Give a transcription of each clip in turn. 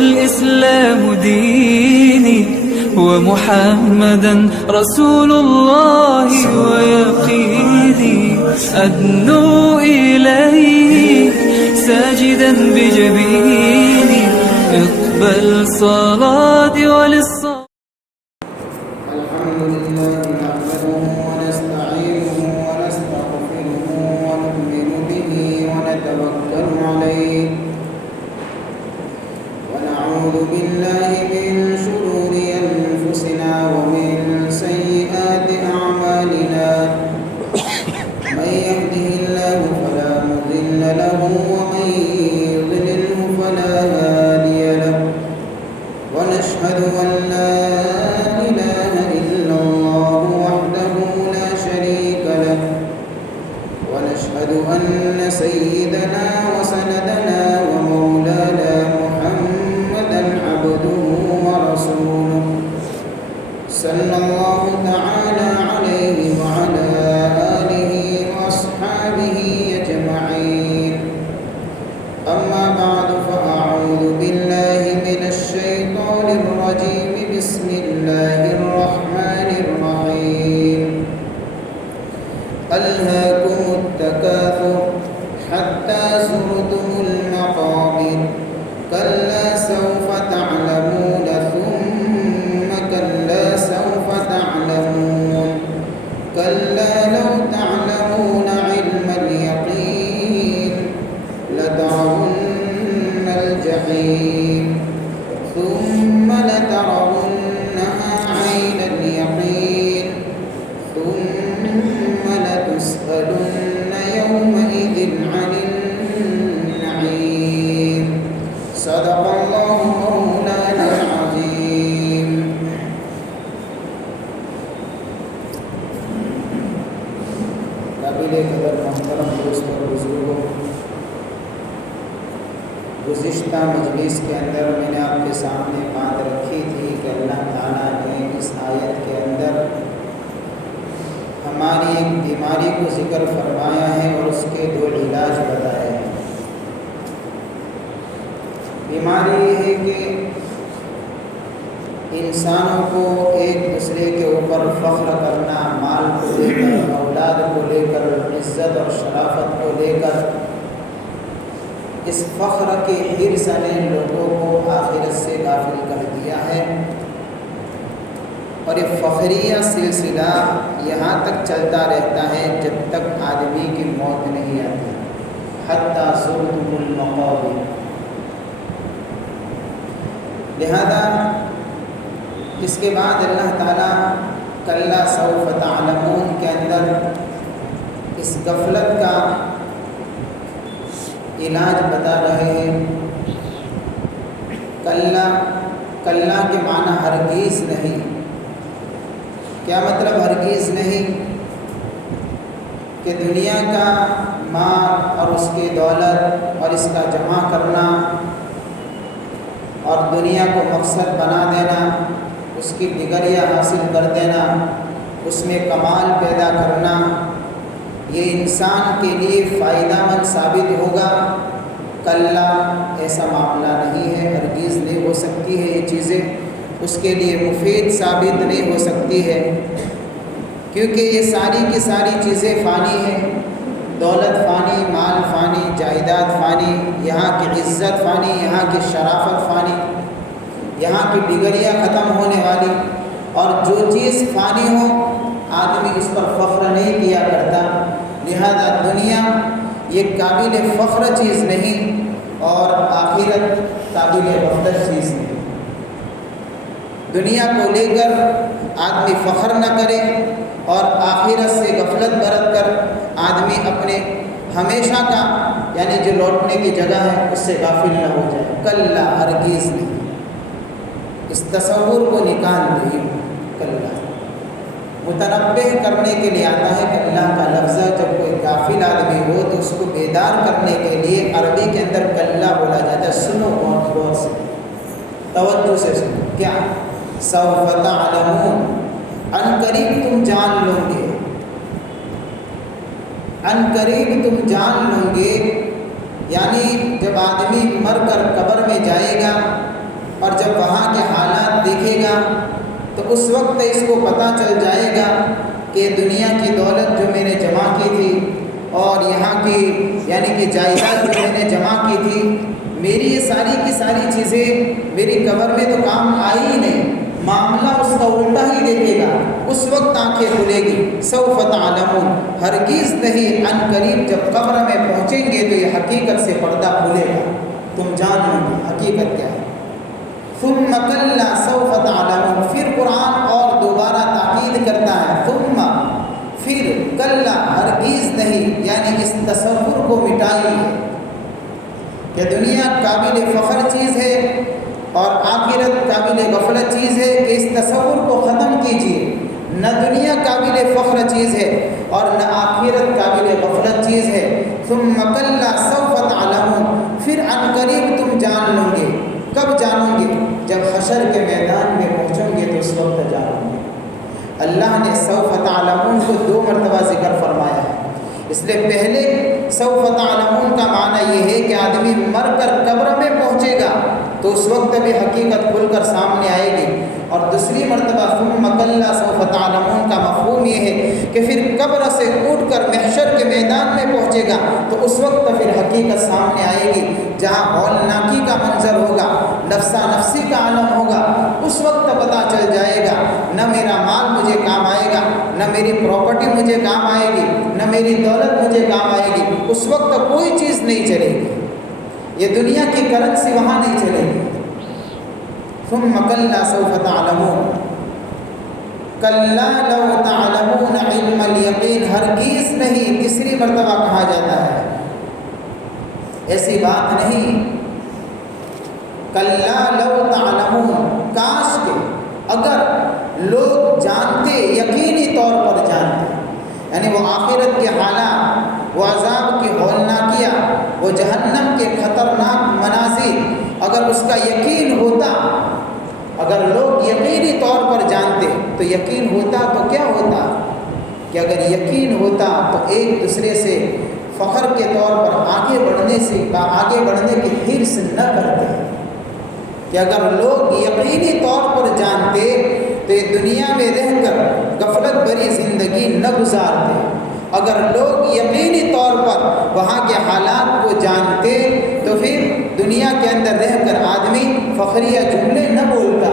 والإسلام ديني ومحمدا رسول الله ويقيني أدنو إليه ساجدا بجبيني اقبل صلاتي وللصلاة. الحمد لله نحمده ونستعينه ونستغفره ونؤمن به ونتوكل عليه ونعوذ بالله من شرور أنفسنا ومن سيئات أعمالنا من يهده الله فلا مضل له ومن يضلله فلا هادي له ونشهد أن لا إله إلا الله وحده لا شريك له ونشهد أن سيدنا وسندنا ومولانا محمدا عبده ورسوله صلى الله تعالى عليه وعلى آله وأصحابه أجمعين. أما بعد فأعوذ بالله من الشيطان الرجيم. بسم الله الرحمن الرحيم. ألهاكم التكاثر حتى زرتم المقابر كلا سوف تعلمون ثم كلا سوف تعلمون كلا لو تعلمون علم اليقين لترون الجحيم ثم لترونها عين اليقين ثم لتسألن يومئذ عن النعيم. صدق الله مولانا العظيم. قابل قدر محترم دوست اور بزرگوں، گزشتہ مجلس کے اندر میں نے آپ کے سامنے بات رکھی تھی کہ اللہ تعالیٰ نے اس آیت کے اندر ہماری ایک بیماری کو ذکر فرمایا ہے اور اس کے 2 علاج بتائے ہیں۔ بیماری یہ ہے کہ انسانوں کو ایک دوسرے کے اوپر فخر کرنا، مال کو لے کر، اولاد کو لے کر، عزت اور شرافت کو لے کر، اس فخر کے حرص نے لوگوں کو آخرت سے غافل کر دیا ہے، اور یہ فخریہ سلسلہ یہاں تک چلتا رہتا ہے جب تک آدمی کی موت نہیں آتی۔ حتی زرتم المقابر، لہذا اس کے بعد اللہ تعالیٰ کلا سوف تعلمون کے اندر اس غفلت کا علاج بتا رہے ہیں۔ کلا کے معنی ہرگز نہیں۔ کیا مطلب ہرگز نہیں؟ کہ دنیا کا مال اور اس کی دولت اور اس کا جمع کرنا اور دنیا کو مقصد بنا دینا، اس کی ڈگریاں حاصل کر دینا، اس میں کمال پیدا کرنا، یہ انسان کے لیے فائدہ مند ثابت ہوگا؟ کلا، ایسا معاملہ نہیں ہے، ہرگز نہیں ہو سکتی ہے یہ چیزیں، اس کے لیے مفید ثابت نہیں ہو سکتی ہے، کیونکہ یہ ساری کی ساری چیزیں فانی ہیں۔ دولت فانی، مال فانی، جائیداد فانی، یہاں کی عزت فانی، یہاں کی شرافت فانی، یہاں کی ڈگریاں ختم ہونے والی، اور جو چیز فانی ہو آدمی اس پر فخر نہیں کیا کرتا، لہذا دنیا یہ قابل فخر چیز نہیں اور آخرت قابل غفلت چیز نہیں۔ دنیا کو لے کر آدمی فخر نہ کرے اور آخرت سے غفلت برت کر آدمی اپنے ہمیشہ کا یعنی جو لوٹنے کی جگہ ہے اس سے غافل نہ ہو جائے۔ کلا، ہرگز نہیں، اس تصور کو نکال دیں۔ کلا متنبہ کرنے کے لیے آتا ہے کہ اللہ کا لفظ جب کوئی غافل آدمی ہو تو اس کو بیدار کرنے کے لیے عربی کے اندر کلا بولا جاتا ہے۔ سنو بہت غور سے، توجہ سے سنو۔ کیا؟ سوف تعلمون، ان قریب تم جان لو گے، ان قریب تم جان لو گے، یعنی جب آدمی مر کر قبر میں جائے گا اور جب وہاں کے حالات دیکھے گا تو اس وقت اس کو پتہ چل جائے گا کہ دنیا کی دولت جو میں نے جمع کی تھی اور یہاں کی یعنی کہ جائیداد جو میں نے جمع کی تھی، میری یہ ساری کی ساری چیزیں میری قبر میں تو کام آئی ہی نہیں، معاملہ اس کا الٹا ہی دیکھے گا۔ اس وقت آنکھیں کھلے گی، سوف تعلمون، ہرگز نہیں، عن قریب جب قبر میں پہنچیں گے تو یہ حقیقت سے پردہ کھلے گا، تم جان لو گے حقیقت کیا ہے۔ ثم کلا سوف تعلمون، پھر قرآن اور دوبارہ تاکید کرتا ہے، ثم، پھر، کلا، ہرگز نہیں، یعنی اس تصور کو مٹائیے کہ دنیا قابل فخر چیز ہے اور آخرت قابل غفلت چیز ہے، کہ اس تصور کو ختم کیجیے۔ نہ دنیا قابل فخر چیز ہے اور نہ آخرت قابل غفلت چیز ہے۔ ثم کلا سوف تعلمون، پھر عن قریب تم جان لو گے۔ کب جانو گے؟ جب حشر کے میدان میں پہنچو گے تو اس وقت جانو گے۔ اللہ نے سوف تعلمون کو 2 مرتبہ ذکر فرمایا ہے، اس لیے پہلے سوف تعلمون کا معنی یہ ہے کہ آدمی مر کر قبر میں پہنچے گا تو اس وقت بھی حقیقت کھل کر سامنے آئے گی، اور دوسری مرتبہ ثم کلا سوف تعلمون کا مفہوم یہ ہے کہ پھر قبر سے اٹھ کر محشر کے میدان میں پہنچے گا تو اس وقت پھر حقیقت سامنے آئے گی، جہاں ہولناکی کا منظر ہوگا، نفسا نفسی کا عالم ہوگا۔ اس وقت پتہ چل جائے گا نہ میرا مال مجھے کام آئے گا، نہ میری پراپرٹی مجھے کام آئے گی، نہ میری دولت مجھے کام آئے گی۔ اس وقت کوئی چیز نہیں چلے گی، یہ دنیا کی کرنسی وہاں نہیں چلے گی۔ ثم کلا سوف تعلمون، کلا لو تعلمون علم الیقین، ہرگز نہیں، تیسری مرتبہ کہا جاتا ہے، ایسی بات نہیں۔ کلا لو تعلمون، کاش کے اگر لوگ جانتے، یقینی طور پر جانتے، یعنی وہ آخرت کے حالات، وہ عذاب کی ہولناکیاں، وہ جہنم کے خطرناک مناظر، اگر اس کا یقین ہوتا، اگر لوگ یقینی طور پر جانتے تو یقین ہوتا تو کیا ہوتا کہ اگر یقین ہوتا تو ایک دوسرے سے فخر کے طور پر آگے بڑھنے کی حرص نہ کرتے، کہ اگر لوگ یقینی طور پر جانتے تو یہ دنیا میں رہ کر غفلت بھری زندگی نہ گزارتے، اگر لوگ یقینی طور پر وہاں کے حالات کو جانتے تو پھر دنیا کے اندر رہ کر آدمی فخریہ جملے نہ بولتا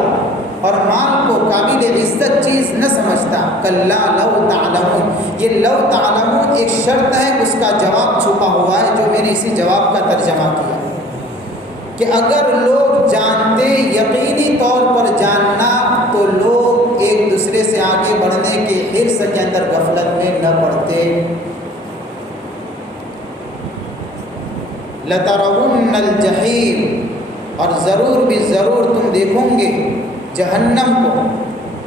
اور مال کو قابل عزت چیز نہ سمجھتا۔ کلا لو تعلمون، یہ لو تعلمون ایک شرط ہے، اس کا جواب چھپا ہوا ہے جو میں نے اسی جواب کا ترجمہ کیا کہ اگر لوگ جانتے، یقینی طور پر جاننا، تو لوگ ایک دوسرے سے آگے بڑھنے کے حرص کے اندر غفلت میں نہ پڑتے۔ لَتَرَوُنَّ الْجَحِيمَ، اور ضرور بھی ضرور تم دیکھو گے جہنم کو،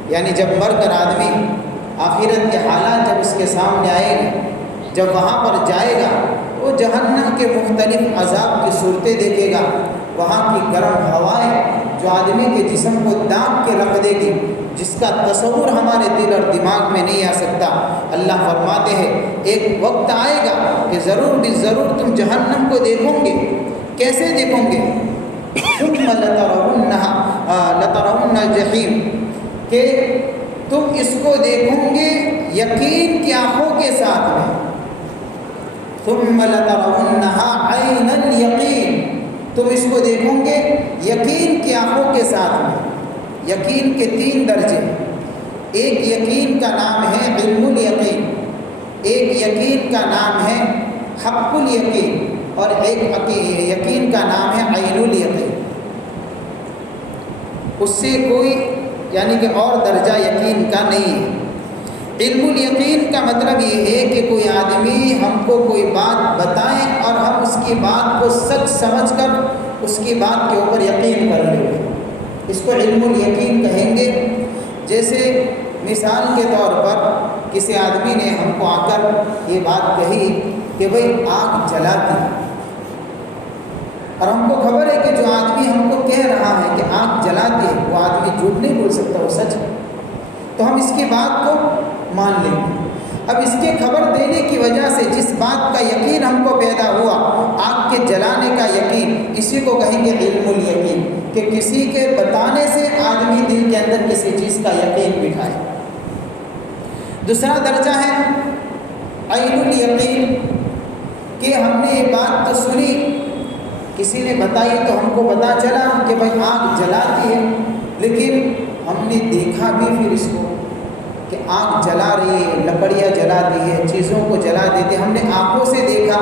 یعنی جب مر کر آدمی آخرت کے حالات جب اس کے سامنے آئے گا، جب وہاں پر جائے گا، وہ جہنم کے مختلف عذاب کی صورتیں دیکھے گا، وہاں کی گرم ہوائیں جو آدمی کے جسم کو داغ کے رکھ دے گی، جس کا تصور ہمارے دل اور دماغ میں نہیں آ سکتا۔ اللہ فرماتے ہیں ایک وقت آئے گا کہ ضرور بھی ضرور تم جہنم کو دیکھو گے۔ کیسے دیکھو گے؟ ثم لترون الجحیم، کہ تم اس کو دیکھو گے یقین کی آنکھوں کے ساتھ میں۔ ثم لترونها عین الیقین، تم اس کو دیکھو گے یقین کی آنکھوں کے ساتھ میں۔ یقین کے 3 درجے، ایک یقین کا نام ہے علم الیقین، ایک یقین کا نام ہے حق الیقین، اور ایک یقین کا نام ہے عین الیقین۔ اس سے کوئی یعنی کہ اور درجہ یقین کا نہیں ہے۔ علم الیقین کا مطلب یہ ہے کہ کوئی آدمی ہم کو کوئی بات بتائیں اور ہم اس کی بات کو سچ سمجھ کر اس کی بات کے اوپر یقین کر لیں، اس کو علم الیقین کہیں گے۔ جیسے مثال کے طور پر کسی آدمی نے ہم کو آ کر یہ بات کہی کہ بھئی آگ جلاتی، اور ہم کو خبر ہے کہ جو آدمی ہم کو کہہ رہا ہے کہ آگ جلاتی ہے وہ آدمی جھوٹ نہیں بول سکتا، وہ سچ ہے، تو ہم اس کی بات کو مان لیں گے۔ اب اس کے خبر دینے کی وجہ سے جس بات کا یقین ہم کو پیدا ہوا، آگ کے جلانے کا یقین، اسی کو کہیں گے علم الیقین، کہ کسی کے بتانے سے آدمی دل کے اندر کسی چیز کا یقین بٹھائے۔ دوسرا درجہ ہے عین الیقین، کہ ہم نے یہ بات تو سنی، کسی نے بتائی تو ہم کو پتہ چلا کہ بھائی آگ جلاتی ہے، لیکن ہم نے دیکھا بھی پھر اس کو کہ آگ جلا رہی ہے، لکڑیاں جلا دی ہے، چیزوں کو جلا دیتے، ہم نے آنکھوں سے دیکھا۔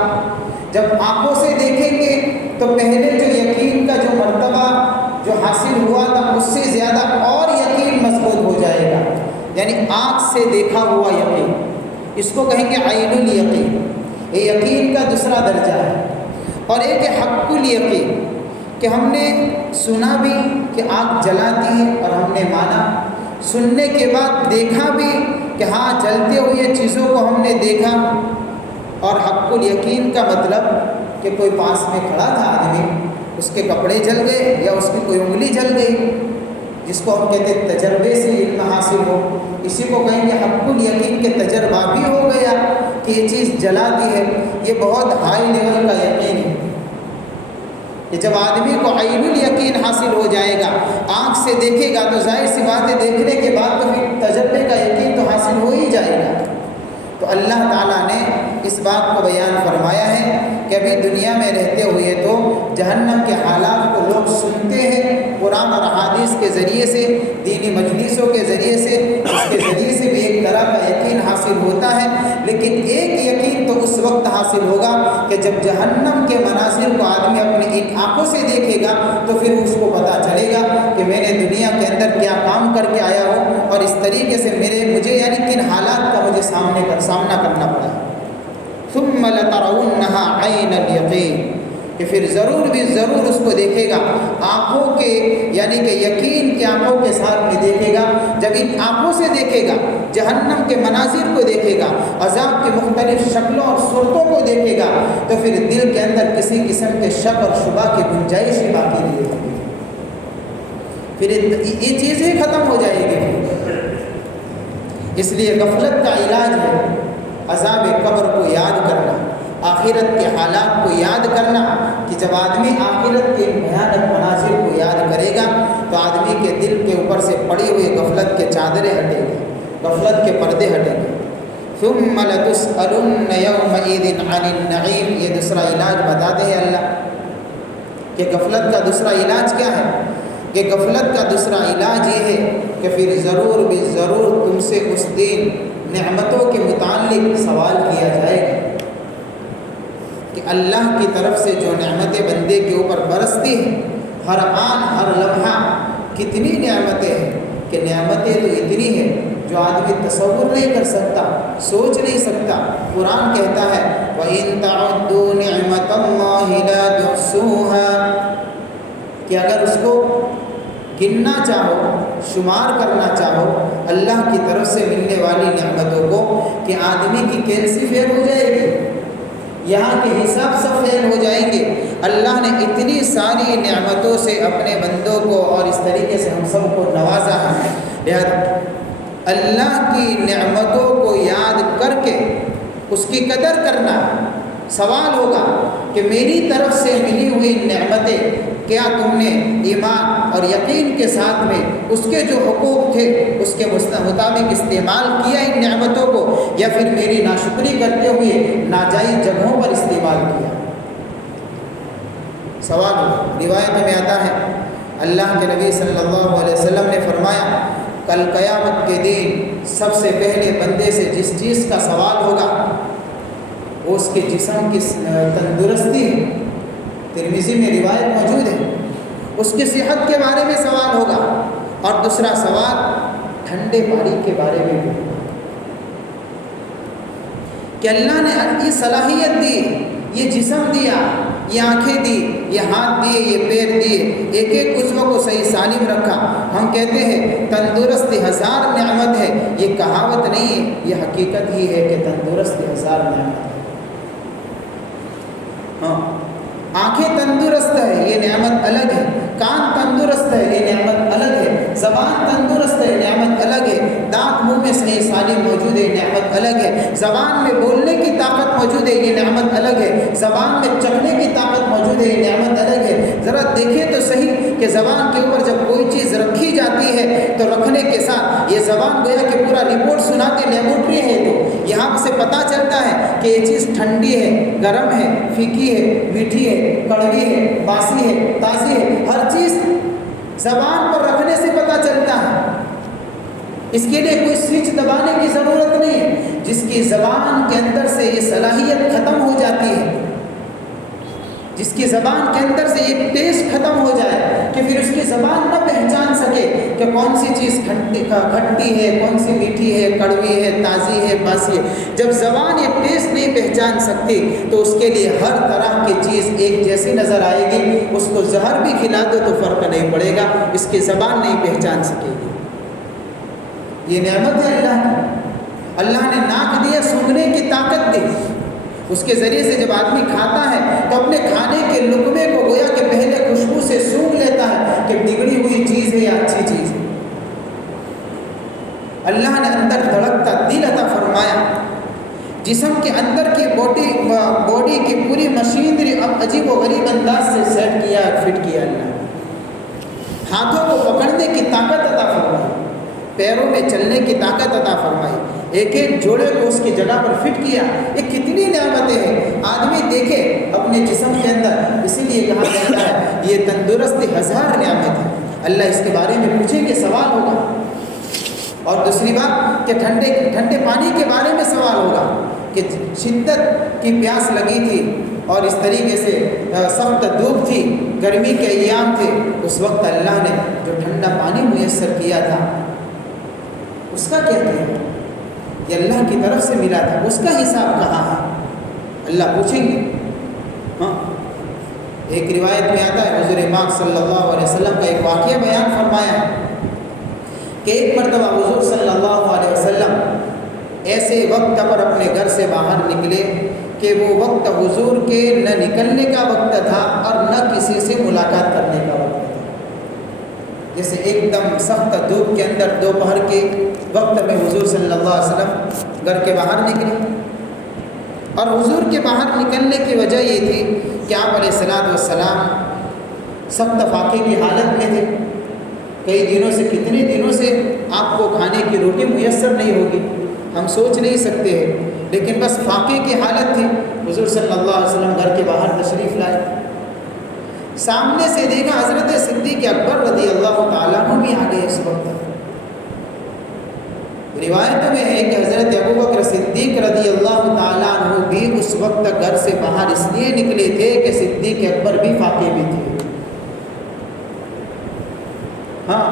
جب آنکھوں سے دیکھیں گے تو پہلے جو یقین کا جو مرتبہ جو حاصل ہوا تھا اس سے زیادہ اور یقین مضبوط ہو جائے گا، یعنی آنکھ سے دیکھا ہوا یقین، اس کو کہیں گے عین الیقین۔ یہ یقین کا دوسرا درجہ ہے۔ اور ایک ہے حق الیقین، کہ ہم نے سنا بھی کہ آگ جلاتی ہے اور ہم نے مانا، سننے کے بعد دیکھا بھی کہ ہاں جلتے ہوئے چیزوں کو ہم نے دیکھا۔ اور حق الیقین کا مطلب کہ کوئی پاس میں کھڑا تھا آدمی، اس کے کپڑے جل گئے یا اس کی کوئی انگلی جل گئی، جس کو ہم کہتے ہیں تجربے سے علم حاصل ہو، اسی کو کہیں گے حق الیقین، کے تجربہ بھی ہو گیا کہ یہ چیز جلاتی ہے۔ یہ بہت ہائی لیول کا یقین ہے کہ جب آدمی کو عین الیقین حاصل ہو جائے گا، آنکھ سے دیکھے گا تو ظاہر سی بات ہے دیکھنے کے بعد تو پھر تجربے کا یقین تو حاصل ہو ہی جائے گا۔ تو اللہ تعالیٰ نے اس بات کو بیان فرمایا ہے کہ ابھی دنیا میں رہتے ہوئے تو جہنم کے حالات کو لوگ سنتے ہیں، قرآن اور احادیث کے ذریعے سے، دینی مجلسوں کے ذریعے سے، اس کے ذریعے سے بھی ایک طرح کا یقین حاصل ہوتا ہے، لیکن ایک یقین تو اس وقت حاصل ہوگا کہ جب جہنم کے مناظر کو آدمی اپنی ان آنکھوں سے دیکھے گا تو پھر اس کو پتہ چلے گا کہ میں نے دنیا کے اندر کیا کام کر کے آیا ہوں اور اس طریقے سے مجھے یعنی کن حالات کا مجھے سامنا کرنا پڑا ہے۔ ثم لترونها عین الیقین، کہ پھر ضرور بھی ضرور اس کو دیکھے گا آنکھوں کے، یعنی کہ یقین کی آنکھوں کے ساتھ میں دیکھے گا۔ جب ان آنکھوں سے دیکھے گا، جہنم کے مناظر کو دیکھے گا، عذاب کی مختلف شکلوں اور صورتوں کو دیکھے گا، تو پھر دل کے اندر کسی قسم کے شک اور شبہ کی گنجائش ہی باقی نہیں ہوگی، پھر یہ چیزیں ختم ہو جائے گی۔ اس لیے غفلت کا علاج ہے عذاب قبر کو یاد کرنا، آخرت کے حالات کو یاد کرنا، کہ جب آدمی آخرت کے بھیانک مناظر کو یاد کرے گا تو آدمی کے دل کے اوپر سے پڑی ہوئی غفلت کے چادریں ہٹیں گی، غفلت کے پردے ہٹیں گے۔ ثم لتسألن یومئذ عن النعیم، یہ دوسرا علاج بتاتے ہیں اللہ کہ غفلت کا دوسرا علاج کیا ہے، کہ غفلت کا دوسرا علاج یہ ہے کہ پھر ضرور بھی ضرور تم سے اس دن نعمتوں کے متعلق سوال کیا جائے گا، کہ اللہ کی طرف سے جو نعمتیں بندے کے اوپر برستی ہیں، ہر آن ہر لمحہ کتنی نعمتیں ہیں، کہ نعمتیں تو اتنی ہیں جو آدمی تصور نہیں کر سکتا، سوچ نہیں سکتا۔ قرآن کہتا ہے وَإِن تَعُدُّوا نِعْمَةَ اللَّهِ لَا تُحْصُوهَا، کہ اگر اس کو گننا چاہو، شمار کرنا چاہو اللہ کی طرف سے ملنے والی نعمتوں کو، کہ آدمی کی کیلسی فیل ہو جائے گی، یہاں کے حساب سب فیل ہو جائیں گے۔ اللہ نے اتنی ساری نعمتوں سے اپنے بندوں کو اور اس طریقے سے ہم سب کو نوازا ہے، لہذا اللہ کی نعمتوں کو یاد کر کے اس کی قدر کرنا۔ سوال ہوگا کہ میری طرف سے ملی ہوئی نعمتیں کیا تم نے ایمان اور یقین کے ساتھ میں اس کے جو حقوق تھے اس کے مطابق استعمال کیا ان نعمتوں کو، یا پھر میری ناشکری کرتے ہوئے ناجائز جگہوں پر استعمال کیا؟ سوال روایتوں میں آتا ہے اللہ کے نبی صلی اللہ علیہ وسلم نے فرمایا کل قیامت کے دن سب سے پہلے بندے سے جس چیز کا سوال ہوگا وہ اس کے جسم کی تندرستی ہے، ترمذی میں روایت موجود ہے، اس کی صحت کے بارے میں سوال ہوگا، اور دوسرا سوال ٹھنڈے پانی کے بارے میں بھی، کہ اللہ نے یہ صلاحیت دی، یہ جسم دیا، یہ آنکھیں دی، یہ ہاتھ دیے، یہ پیر دیے، ایک ایک عضو کو صحیح سالم رکھا۔ ہم کہتے ہیں تندرستی ہزار نعمت ہے، یہ کہاوت نہیں ہے، یہ حقیقت ہی ہے کہ تندرستی ہزار نعمت ہے۔ ہاں، آنکھیں تندرست ہے یہ نعمت الگ ہے، کان تندرست ہے یہ نعمت الگ ہے، زبان تندرست ہے، نعمت الگ ہے، دانت منہ میں صحیح سالم موجود ہے، نعمت الگ ہے، زبان میں بولنے کی طاقت موجود ہے، یہ نعمت الگ ہے، زبان میں چکھنے کی طاقت موجود ہے، یہ نعمت الگ ہے۔ ذرا دیکھیں تو صحیح کہ زبان کے اوپر جب کوئی چیز رکھی جاتی ہے تو رکھنے کے ساتھ یہ زبان گویا کہ پورا رپورٹ سناتی، لیبورٹری ہے، تو یہاں سے پتہ چلتا ہے کہ یہ چیز ٹھنڈی ہے، گرم ہے، پھیکی ہے، میٹھی ہے، کڑوی ہے، باسی ہے، تازی ہے، ہر چیز زبان پر رکھنے سے پتہ چلتا ہے۔ اس کے لیے کوئی سوئچ دبانے کی ضرورت نہیں ہے۔ جس کی زبان کے اندر سے یہ صلاحیت ختم ہو جاتی ہے، جس کی زبان کے اندر سے یہ ٹیسٹ ختم ہو جائے کہ پھر اس کی زبان نہ پہچان سکے کہ کون سی چیز کھٹی ہے، کون سی میٹھی ہے، کڑوی ہے، تازی ہے، باسی ہے، جب زبان یہ ٹیسٹ نہیں پہچان سکتی تو اس کے لیے ہر طرح کی چیز ایک جیسی نظر آئے گی۔ اس کو زہر بھی کھلا دو تو فرق نہیں پڑے گا، اس کی زبان نہیں پہچان سکے گی۔ یہ نعمت ہے اللہ کی۔ اللہ نے ناک دیا، سونگھنے کی طاقت دی، اس کے ذریعے سے جب آدمی کھاتا ہے تو اپنے کھانے کے لقمے کو گویا کہ پہلے خوشبو سے سونگھ لیتا ہے کہ بگڑی ہوئی چیز ہے یا اچھی چیز ہے۔ اللہ نے اندر دھڑکتا دل عطا فرمایا، جسم کے اندر کی باڈی کی پوری مشینری اب عجیب و غریب انداز سے سیٹ کیا، فٹ کیا اللہ نے۔ ہاتھوں کو پکڑنے کی طاقت عطا فرمائی، پیروں میں چلنے کی طاقت عطا فرمائی، ایک ایک جوڑے کو اس کی جگہ پر فٹ کیا۔ یہ کتنی نعمتیں ہیں، آدمی دیکھے اپنے جسم کے اندر، اسی لیے کہا جاتا ہے یہ تندرستی ہزار نعمت ہے۔ اللہ اس کے بارے میں پوچھیں گے، سوال ہوگا۔ اور دوسری بات کہ ٹھنڈے پانی کے بارے میں سوال ہوگا کہ شدت کی پیاس لگی تھی اور اس طریقے سے سخت دھوپ تھی، گرمی کے ایام تھے، اس وقت اللہ نے جو ٹھنڈا پانی میسر کیا تھا اس کا کیا کیا؟ یہ اللہ کی طرف سے ملا تھا، اس کا حساب کہاں ہے؟ اللہ پوچھیں گے۔ ہاں، ایک روایت میں آتا ہے حضور پاک صلی اللہ علیہ وسلم کا ایک واقعہ بیان فرمایا کہ ایک مرتبہ حضور صلی اللہ علیہ وسلم ایسے وقت پر اپنے گھر سے باہر نکلے کہ وہ وقت حضور کے نہ نکلنے کا وقت تھا اور نہ کسی سے ملاقات کرنے کا وقت تھا۔ جیسے ایک دم سخت دھوپ کے اندر دوپہر کے وقت میں حضور صلی اللہ علیہ وسلم گھر کے باہر نکلے، اور حضور کے باہر نکلنے کی وجہ یہ تھی کہ آپ علیہ الصلوۃ والسلام سخت فاقے کی حالت میں تھے۔ کئی دنوں سے، کتنے دنوں سے آپ کو کھانے کی روٹی میسر نہیں ہوگی، ہم سوچ نہیں سکتے ہیں، لیکن بس فاقے کی حالت تھی۔ حضور صلی اللہ علیہ وسلم گھر کے باہر تشریف لائے، سامنے سے دیکھا حضرت صدیق اکبر رضی اللہ تعالیٰ عنہ بھی آ گئے۔ اس وقت روایتوں میں ہے کہ حضرت ابو بکر صدیق رضی اللہ تعالیٰ عنہ بھی اس وقت گھر سے باہر اس لیے نکلے تھے کہ صدیق اکبر بھی فاقے بھی تھے۔ ہاں،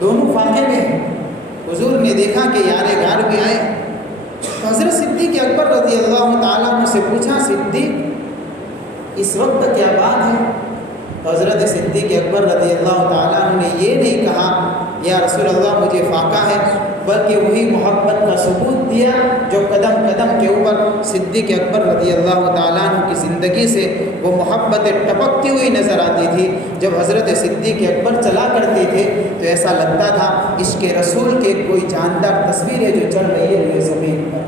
دونوں فاقے میں ہیں۔ حضور نے دیکھا کہ یار غار بھی آئے تو حضرت صدیق اکبر رضی اللہ تعالیٰ عنہ سے پوچھا، صدیق اس وقت کیا بات ہے؟ تو حضرت صدیق اکبر رضی اللہ تعالیٰ عنہ نے یہ نہیں کہا یا رسول اللہ مجھے فاقہ ہے، بلکہ وہی محبت کا ثبوت دیا جو قدم قدم کے اوپر صدیق اکبر رضی اللہ تعالیٰ عنہ کی زندگی سے وہ محبتیں ٹپکتی ہوئی نظر آتی تھی۔ جب حضرت صدیق اکبر چلا کرتے تھے تو ایسا لگتا تھا عشق رسول کے کوئی جاندار تصویر ہے جو چل رہی ہے ہوئے زمین پر۔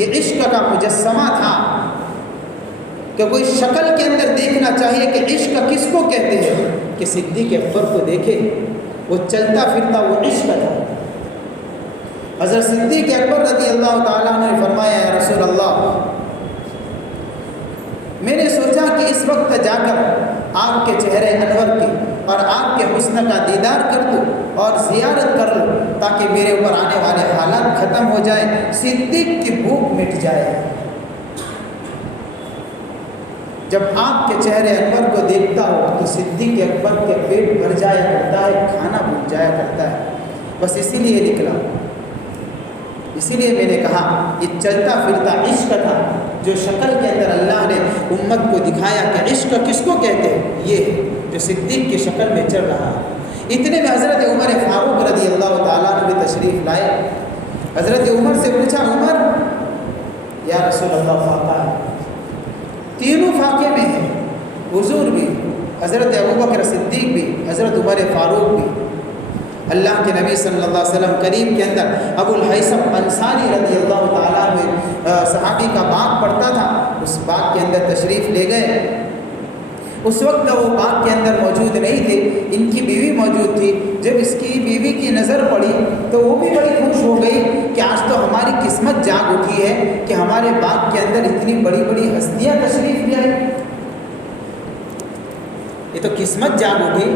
یہ عشق کا مجسمہ تھا کہ کوئی شکل کے اندر دیکھنا چاہیے کہ عشق کس کو کہتے ہیں، کہ صدیق اکبر کو دیکھے، وہ چلتا پھرتا وہ عشق تھا۔ حضرت صدیق اکبر رضی اللہ تعالیٰ عنہ نے فرمایا، یا رسول اللہ میں نے سوچا کہ اس وقت جا کر آپ کے چہرے انور کی اور آپ کے حسن کا دیدار کر دوں اور زیارت کر لوں تاکہ میرے اوپر آنے والے حالات ختم ہو جائیں، صدیق کی بھوک مٹ جائے۔ جب آپ کے چہرے انور کو دیکھتا ہو تو صدیق اکبر کے پیٹ بھر جایا کرتا ہے، کھانا بھول جایا کرتا ہے۔ بس اسی لیے نکلا، اسی لیے میں نے کہا یہ چلتا پھرتا عشق تھا جو شکل کے اندر اللہ نے امت کو دکھایا کہ عشق کس کو کہتے ہیں، یہ جو صدیق کی شکل میں چل رہا ہے۔ اتنے میں حضرت عمر فاروق رضی اللہ تعالیٰ عنہ بھی تشریف لائے۔ حضرت عمر سے پوچھا، عمر یا رسول اللہ فاقہ ہے، تینوں فاقے میں ہیں، حضور بھی، حضرت ابوبکر صدیق بھی، حضرت عمر فاروق بھی، اللہ کے نبی صلی اللہ علیہ وسلم کریم کے اندر ابو الہیثم انصاری رضی اللہ تعالیٰ عنہ صحابی کا باغ پڑتا تھا، اس باغ کے اندر تشریف لے گئے۔ اس وقت وہ باغ کے اندر موجود نہیں تھے، ان کی بیوی موجود تھی۔ جب اس کی بیوی کی نظر پڑی تو وہ بھی بڑی خوش ہو گئی کہ آج تو ہماری قسمت جاگ اٹھی ہے کہ ہمارے باغ کے اندر اتنی بڑی بڑی ہستیاں تشریف لے آئی، یہ تو قسمت جاگ اٹھی۔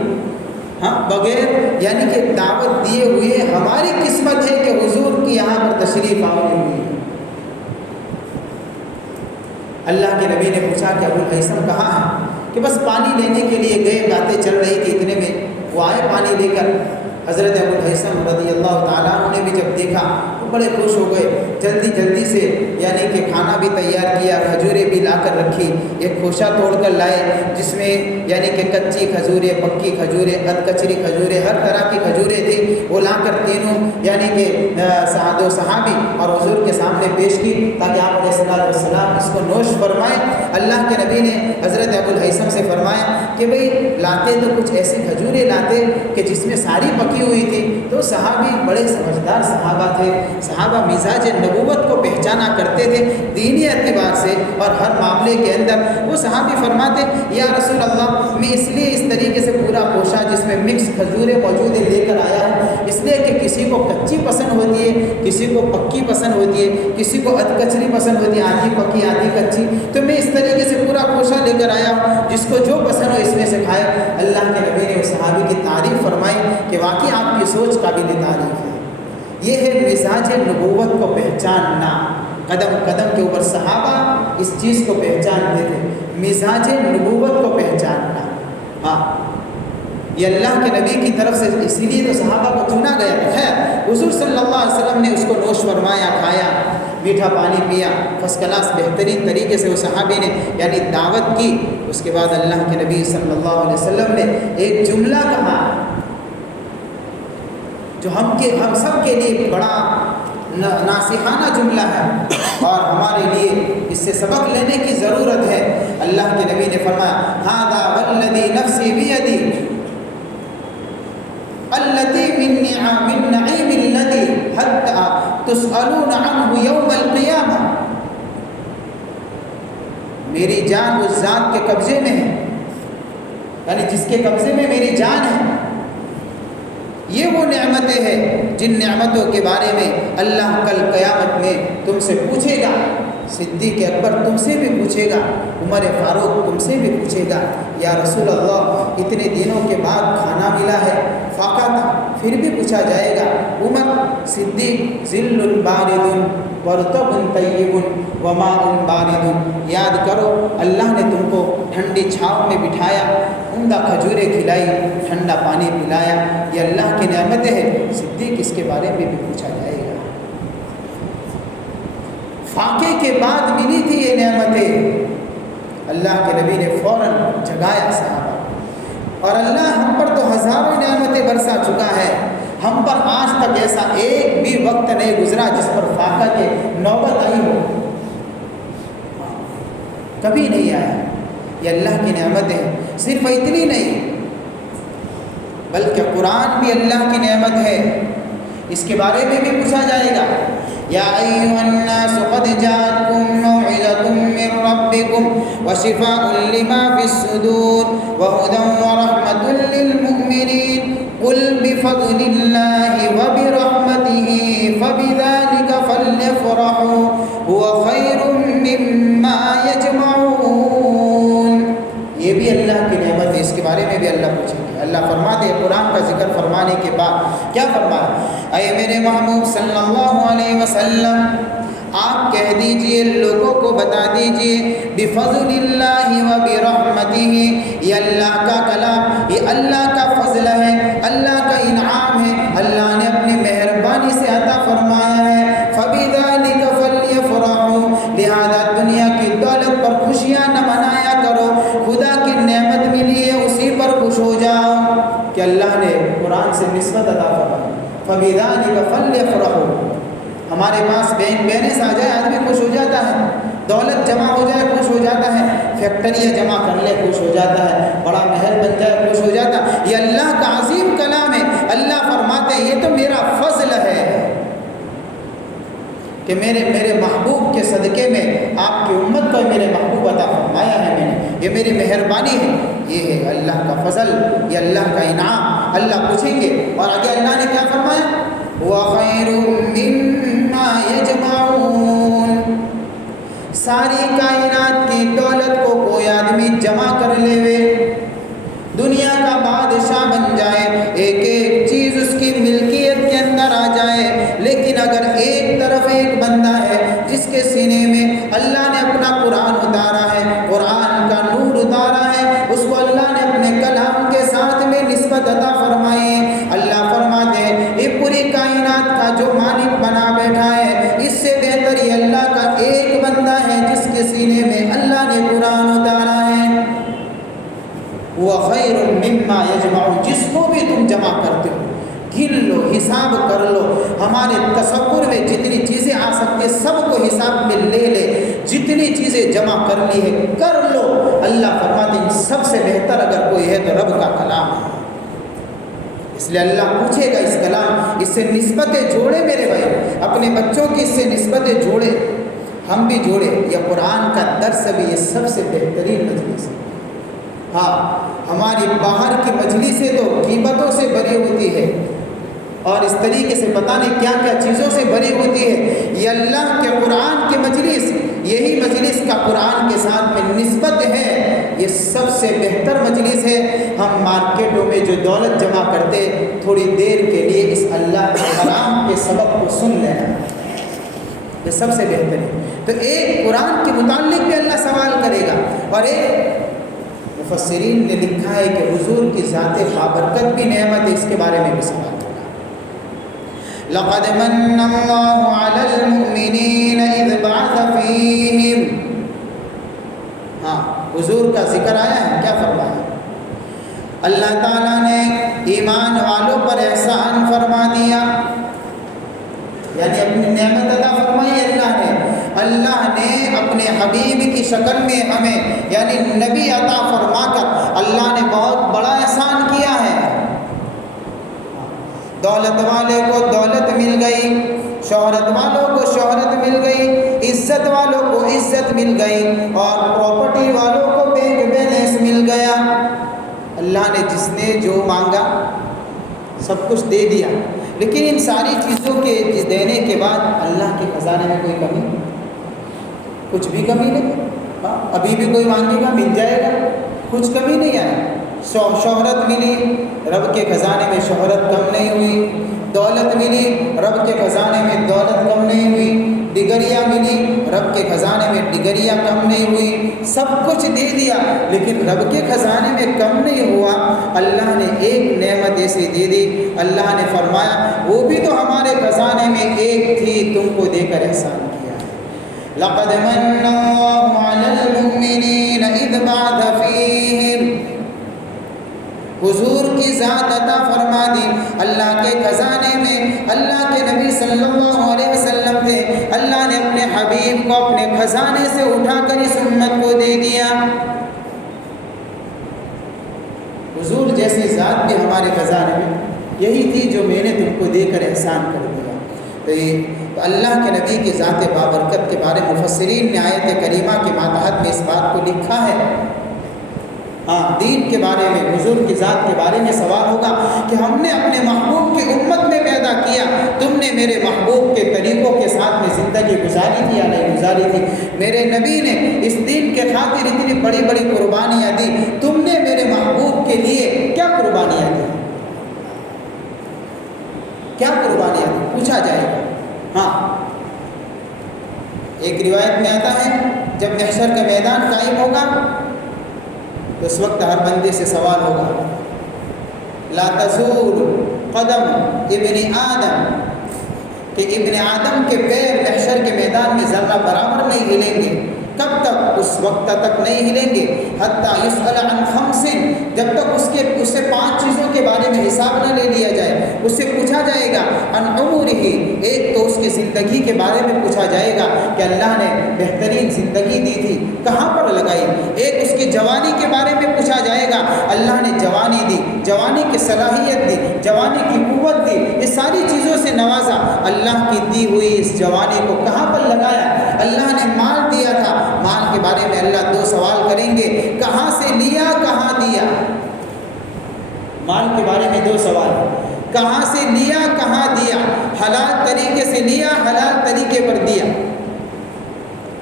ہاں، بغیر یعنی کہ دعوت دیے ہوئے ہماری قسمت ہے کہ حضور کی یہاں پر تشریف آوری ہوئی ہے۔ اللہ کے نبی نے پوچھا کہ ابو الہیثم کہاں ہے؟ کہ بس پانی لینے کے لیے گئے، باتیں چل رہی تھی، اتنے میں وہ آئے پانی لے کر۔ حضرت ابو الہیثم رضی اللہ تعالیٰ عنہ نے بھی جب دیکھا تو بڑے خوش ہو گئے، جلدی سے یعنی کہ کھانا بھی تیار کیا، کھجوریں بھی لا کر رکھی، ایک خوشہ توڑ کر لائے جس میں یعنی کہ کچی کھجوریں، پکی کھجوریں، کچری کھجوریں، ہر طرح کی کھجوریں تھی، وہ لا کر تینوں یعنی کہ دو صحابی اور حضور کے سامنے پیش کی تاکہ آپ علیہ السلام اس کو نوش فرمائیں۔ اللہ کے نبی نے حضرت ابو الہیثم سے فرمایا کہ بھئی لاتے تو کچھ ایسی کھجوریں لاتے کہ جس میں ساری پکی ہوئی تھی۔ تو صحابی بڑے سمجھدار صحابہ تھے، صحابہ مزاج نبوت کو پہچانا کرتے تھے دینی اعتبار سے اور ہر معاملے کے اندر۔ وہ صحابی فرماتے یا رسول اللہ، میں اس لیے اس طریقے سے پورا پوشا جس میں مکس کھجوریں موجود لے کر آیا ہوں، اس لیے کہ کسی کو کچی پسند ہوتی ہے، کسی کو پکی پسند ہوتی ہے، کسی کو کچری پسند ہوتی ہے، آدھی پکی آدھی کچی، تو میں اس طریقے سے پورا پوشا لے کر آیا ہوں، جس کو جو پسند ہو اس میں سے کھائے۔ اللہ کے نبی نے اس صحابی کی تعریف فرمائی کہ واقعی آپ کی سوچ قابل تعریف ہے۔ یہ ہے مزاج نبوت کو پہچاننا۔ قدم قدم کے اوپر صحابہ اس چیز کو پہچانتے تھے، مزاج نبوت کو پہچاننا۔ ہاں، یہ اللہ کے نبی کی طرف سے، اسی لیے تو صحابہ کو چنا گیا تھا۔ خیر، حضور صلی اللہ علیہ وسلم نے اس کو نوش فرمایا، کھایا، میٹھا پانی پیا، فرسٹ کلاس بہترین طریقے سے وہ صحابی نے یعنی دعوت کی۔ اس کے بعد اللہ کے نبی صلی اللہ علیہ وسلم نے ایک جملہ کہا جو ہم سب کے لیے بڑا ناصحانہ جملہ ہے اور ہمارے لیے اس سے سبق لینے کی ضرورت ہے۔ اللہ کے نبی نے فرمایا ھذا والذی نفسی بیدی الذی من نعیم الذی حتی تسألون عنہ یوم القیامہ، میری جان اس ذات کے قبضے میں ہے، یعنی جس کے قبضے میں میری جان ہے، یہ وہ نعمتیں ہیں جن نعمتوں کے بارے میں اللہ کل قیامت میں تم سے پوچھے گا۔ صدیق اکبر تم سے بھی پوچھے گا، عمر فاروق تم سے بھی پوچھے گا، یا رسول اللہ اتنے دنوں کے بعد کھانا ملا ہے، فاقہ تھا، پھر بھی پوچھا جائے گا۔ عمر صدیق ظل بارد ورطب طیب وماء بارد، یاد کرو اللہ نے تم کو ٹھنڈی چھاؤں میں بٹھایا، عمدہ کھجوریں کھلائی، ٹھنڈا پانی پلایا، یہ اللہ کی نعمتیں ہیں۔ صدیق اس کے بارے میں بھی پوچھا جائے گا۔ فاقے کے بعد ملی تھی یہ نعمتیں، اللہ کے نبی نے فوراً جگایا صحابہ، اور اللہ ہم پر تو ہزاروں نعمتیں برسا چکا ہے، ہم پر آج تک ایسا ایک بھی وقت نہیں گزرا جس پر فاقہ کے نوبت آئی ہو، کبھی نہیں آیا۔ یہ اللہ کی نعمتیں ہیں۔ صرف اتنی نہیں بلکہ قرآن بھی اللہ کی نعمت ہے، اس کے بارے میں بھی پوچھا جائے گا۔ یا ایھا الناس قد جاءتکم موعظۃ من ربکم وشفاء لما فی الصدور وہدی ورحمۃ للمؤمنین قل بفضل اللہ وبرحمتہ فبذلک فلیفرحوا هو خیر مما یجمعون۔ یہ بھی اللہ کی نعمت ہے، اس کے بارے میں بھی اللہ پوچھیں گے۔ اللہ فرماتے ہیں قرآن کا ذکر فرمانے کے بعد کیا فرمایا؟ اے میرے محبوب صلی اللہ علیہ وسلم، آپ کہہ دیجئے، لوگوں کو بتا دیجئے، بفضل اللہ و برحمتہ، یہ اللہ کا کلام، یہ اللہ کا فضل ہے، اللہ کا انعام ہے، اللہ نے اپنی مہربانی سے عطا فرمایا ہے۔ فبذلک فلیفرحوا، لہذا دنیا کی دولت پر خوشیاں نہ منایا کرو، خدا کی نعمت ملی ہے اسی پر خوش ہو جاؤ کہ اللہ نے قرآن سے نسبت عطا فرمائی۔ فبذلک فلیفرحوا، ہمارے پاس بینک بیلنس آ جائے آدمی خوش ہو جاتا ہے، دولت جمع ہو جائے خوش ہو جاتا ہے، فیکٹریاں جمع کر لے خوش ہو جاتا ہے, بڑا محل بن جائے خوش ہو جاتا ہے. یہ اللہ کا عظیم کلام ہے. اللہ فرماتے ہیں یہ تو میرا فضل ہے کہ میرے محبوب کے صدقے میں آپ کی امت کو میرے محبوب عطا فرمایا ہے میں نے, یہ میری مہربانی ہے. یہ ہے اللہ کا فضل, یہ اللہ کا انعام. اللہ پوچھیں گے. اور آگے اللہ نے کیا فرمایا؟ وَخَيْرٌ مِّمَّا يَجْمَعُونَ. ساری کائنات کی دولت کو کوئی آدمی جمع کر لے وے, دنیا کا بادشاہ بن جائے, ایک ایک چیز اس کی ملکیت کے اندر آ جائے, لیکن اگر ایک طرف ایک بندہ ہے جس کے سینے میں اللہ نے اپنا قرآن اتارا ہے, قرآن کا نور اتارا ہے, اس کو اللہ نے اپنے کلام کے ساتھ میں نسبت عطا فرمائی ہے. اللہ فرماتے ہیں یہ پوری کائنات کا جو مالک بنا بیٹھا ہے, اس سے بہتر یہ اللہ کا ایک بندہ ہے جس کے سینے میں اللہ نے قرآن اتارا ہے. وَخَيْرٌ مِّمَّا يَجْمَعُونَ. جس کو بھی تم جمع کرتے ہو, گن لو, حساب کر لو. ہمارے تصور میں جتنی چیزیں آ سکتی سب کو حساب میں لے لے, جتنی چیزیں جمع کر لی ہے کر لو. اللہ فرماتے ہیں سب سے بہتر اگر کوئی ہے تو رب کا کلام ہے. اس لیے اللہ پوچھے گا اس کلام, اس سے نسبتیں جوڑے میرے بھائی, اپنے بچوں کی اس سے نسبتیں جوڑے, ہم بھی جوڑے. یہ قرآن کا درس بھی یہ سب سے بہترین مجلس ہے. ہاں ہماری باہر کی مجلسیں تو غیبتوں سے بری ہوتی ہے اور اس طریقے سے پتہ نہیں کیا کیا چیزوں سے بری ہوتی ہے. یہ اللہ کے قرآن کی مجلس, یہی مجلس کا قرآن کے ساتھ میں نسبت ہے, یہ سب سے بہتر مجلس ہے. ہم مارکیٹوں میں جو دولت جمع کرتے تھوڑی دیر کے لیے اس اللہ کے کلام کے سبق کو سن لینا, یہ سب سے بہتر ہے. تو ایک قرآن کے متعلق بھی اللہ سوال کرے گا, اور ایک مفسرین نے لکھا ہے کہ حضور کی ذات بابرکت بھی نعمت ہے, اس کے بارے میں بھی سوال ہوگا. لَقَدْ مَنَّ اللَّهُ عَلَى الْمُؤْمِنِينَ إِذْ بَعَثَ فِيهِمْ. ہاں حضور کا ذکر آیا ہے, کیا فرمایا؟ اللہ تعالیٰ نے ایمان والوں پر احسان فرما دیا, یعنی اپنی نعمت عطا فرمائی اللہ نے اپنے حبیب کی شکل میں ہمیں یعنی نبی عطا فرما کر اللہ نے بہت بڑا احسان کیا ہے. دولت والے کو دولت مل گئی, شہرت والوں کو شہرت مل گئی, عزت والوں کو عزت مل گئی, اور پراپرٹی والوں کو بینک بیلنس مل گیا. اللہ نے جس نے جو مانگا سب کچھ دے دیا, لیکن ان ساری چیزوں کے دینے کے بعد اللہ کے خزانے میں کوئی کمی, کچھ بھی کمی نہیں. ابھی بھی کوئی مانگے گا مل جائے گا, کچھ کمی نہیں آئی. شہرت ملی, رب کے خزانے میں شہرت کم نہیں ہوئی. دولت ملی, رب کے خزانے میں دولت کم نہیں ہوئی. ڈگریاں ملی, رب کے خزانے میں ڈگریاں کم نہیں ہوئی. سب کچھ دے دیا لیکن رب کے خزانے میں کم نہیں ہوا. اللہ نے ایک نعمت ایسی دے دی, اللہ نے فرمایا وہ بھی تو ہمارے خزانے میں ایک تھی, تم کو دے کر احسان کیا. لَقَدْ مَنَّ اللَّهُ عَلَى الْمُؤْمِنِينَ إِذْ بَعَثَ فِيهِمْ. حضور کی ذات عطا فرما دی. اللہ کے خزانے میں اللہ کے نبی صلی اللہ علیہ وسلم تھے, اللہ نے اپنے حبیب کو اپنے خزانے سے اٹھا کر اس امت کو دے دیا. حضور جیسی ذات بھی ہمارے خزانے میں یہی تھی جو میں نے تم کو دے کر احسان کر دیا. تو اللہ کے نبی کی ذات بابرکت کے بارے مفسرین نے آیت کریمہ کے ماتحت میں اس بات کو لکھا ہے. ہاں دین کے بارے میں, حضور کی ذات کے بارے میں سوال ہوگا کہ ہم نے اپنے محبوب کی امت میں پیدا کیا, تم نے میرے محبوب کے طریقوں کے ساتھ میں زندگی گزاری تھی یا نہیں گزاری تھی؟ میرے نبی نے اس دین کے خاطر اتنی بڑی بڑی قربانیاں دی, تم نے میرے محبوب کے لیے کیا قربانیاں دی؟ کیا قربانیاں دی پوچھا جائے گا. ہاں ایک روایت میں آتا ہے جب محشر کا میدان قائم ہوگا تو اس وقت ہر بندے سے سوال ہوگا, لا تزول قدم ابن آدم, کہ ابن آدم کے پیر محشر کے میدان میں ذرہ برابر نہیں ہلیں گے کب تک؟ اس وقت تک نہیں ہلیں گے حتی یسأل عن خمس، جب تک اس سے 5 چیزوں کے بارے میں حساب نہ لے لیا جائے. اس سے پوچھا جائے گا عن عمرہ، ایک تو اس کی زندگی کے بارے میں پوچھا جائے گا کہ اللہ نے بہترین زندگی دی تھی کہاں پر لگائی. ایک اس کی جوانی کے بارے میں پوچھا جائے گا، اللہ نے جوانی دی، جوانی کی صلاحیت دی، جوانی کی قوت دی، یہ ساری چیزوں سے نوازا. اللہ کی دی ہوئی اس جوانی کو کہاں پر لگایا؟ اللہ نے مال دیا تھا، مال کے بارے میں اللہ 2 سوال کریں گے، کہاں سے لیا، کہاں دیا. مال کے بارے میں 2 سوال، کہاں سے لیا، کہاں دیا. حلال طریقے سے لیا، حلال طریقے پر دیا.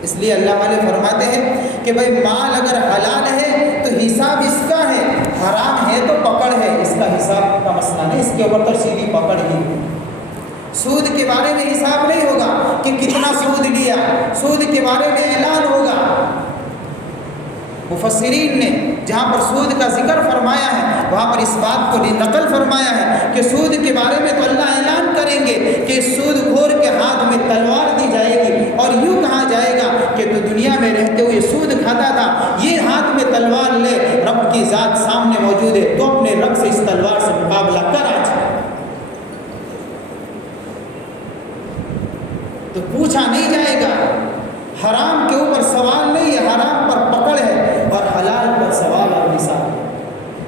اس لیے اللہ والے فرماتے ہیں کہ بھائی مال اگر حلال ہے تو حساب اس کا ہے، حرام ہے تو پکڑ ہے، اس کا حساب کا مسئلہ نہیں، اس کے اوپر تو سیدھی پکڑ ہی ہے. سود کے بارے میں حساب نہیں ہوگا کہ کتنا سود لیا، سود کے بارے میں اعلان ہوگا. مفسرین نے جہاں پر سود کا ذکر فرمایا ہے وہاں پر اس بات کو نقل فرمایا ہے کہ سود کے بارے میں تو اللہ اعلان کریں گے کہ سود خور کے ہاتھ میں تلوار دی جائے گی اور یوں کہا جائے گا کہ تو دنیا میں رہتے ہوئے سود کھاتا تھا، یہ ہاتھ میں تلوار لے، رب کی ذات سامنے موجود ہے، تو اپنے رب سے اس تلوار سے مقابلہ کر. آج تو پوچھا نہیں جائے گا، حرام کے اوپر سوال نہیں ہے، حرام پر پکڑ ہے، اور حلال پر سوال اور حساب.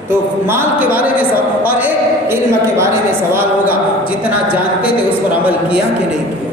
تو مال کے بارے میں سوال، اور ایک علم کے بارے میں سوال ہوگا، جتنا جانتے تھے اس پر عمل کیا کہ نہیں کیا.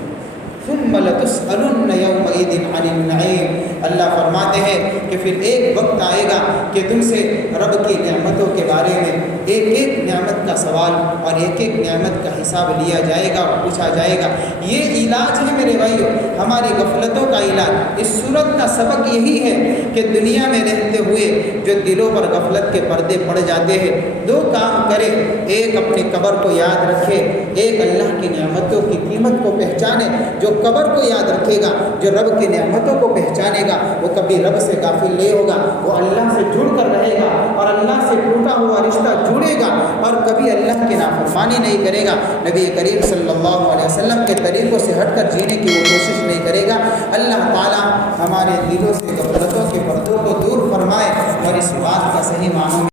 ثم لتسألن یومئذ عن النعیم. اللہ فرماتے ہیں کہ پھر ایک وقت آئے گا کہ تم سے رب کی نعمتوں کے بارے میں ایک ایک نعمت کا سوال اور ایک ایک نعمت کا حساب لیا جائے گا اور پوچھا جائے گا. یہ علاج ہے میرے بھائیو، ہماری غفلتوں کا علاج. اس صورت کا سبق یہی ہے کہ دنیا میں رہتے ہوئے جو دلوں پر غفلت کے پردے پڑ جاتے ہیں، 2 کام کرے. ایک اپنی قبر کو یاد رکھے، ایک اللہ کی نعمتوں کی قیمت کو پہچانے. جو قبر کو یاد رکھے گا، جو رب کی نعمتوں کو پہچانے گا، وہ کبھی رب سے غافل نہیں ہوگا، وہ اللہ سے جڑ کر رہے گا اور اللہ سے ٹوٹا ہوا رشتہ جڑے گا اور کبھی اللہ کی نافرمانی نہیں کرے گا. نبی کریم صلی اللہ علیہ وسلم کے طریقوں سے ہٹ کر جینے کی وہ کوشش نہیں کرے گا. اللہ تعالی ہمارے دلوں سے غفلتوں کے پردوں کو دور فرمائے اور اس بات کا صحیح معنوں